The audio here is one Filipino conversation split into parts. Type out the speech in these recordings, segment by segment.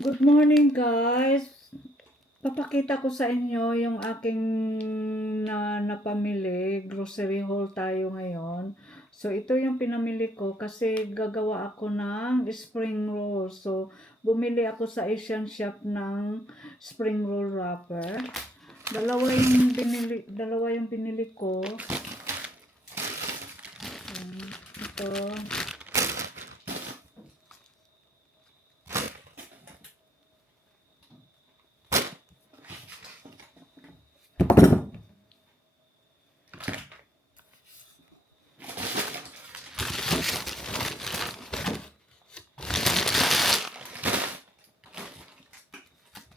Good morning guys! Papakita ko sa inyo yung aking napamili. Grocery haul tayo ngayon. So ito yung pinamili ko kasi gagawa ako ng spring roll. So bumili ako sa Asian shop ng spring roll wrapper. Dalawa yung binili ko. Ito.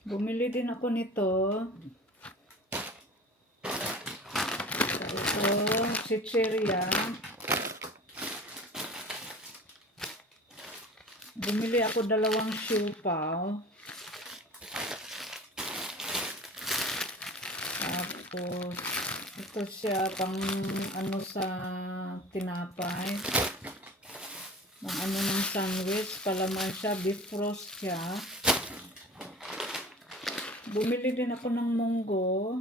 Bumili din ako nito. Ito, chicheria. Bumili ako dalawang siopaw. Tapos, ito siya pang ano sa tinapay. Pang ano ng sandwich. Palaman siya, beef roast siya. Bumili din ako ng munggo.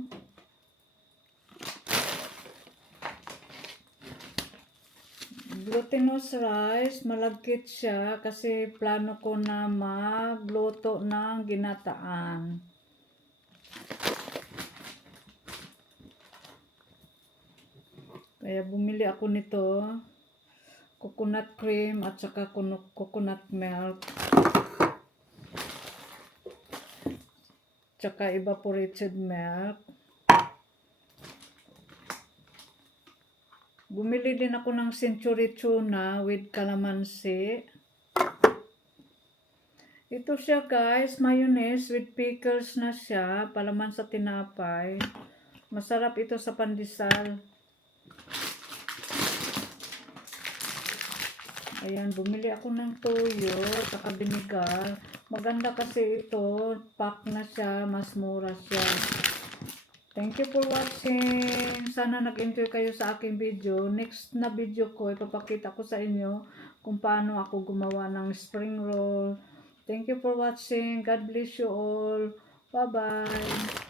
Glutinous rice, malagkit siya kasi plano ko na magluto ng ginataan. Kaya bumili ako nito, coconut cream at saka coconut milk. Tsaka evaporated milk. Bumili din ako ng century tuna with calamansi. Ito siya guys, mayonnaise with pickles na siya, palaman sa tinapay. Masarap ito sa pandesal. Ayan, bumili ako ng toyo, saka binigal. Maganda kasi ito, pack na siya, mas mura siya. Thank you for watching. Sana nag-enjoy kayo sa aking video. Next na video ko, ipapakita ko sa inyo kung paano ako gumawa ng spring roll. Thank you for watching. God bless you all. Bye-bye.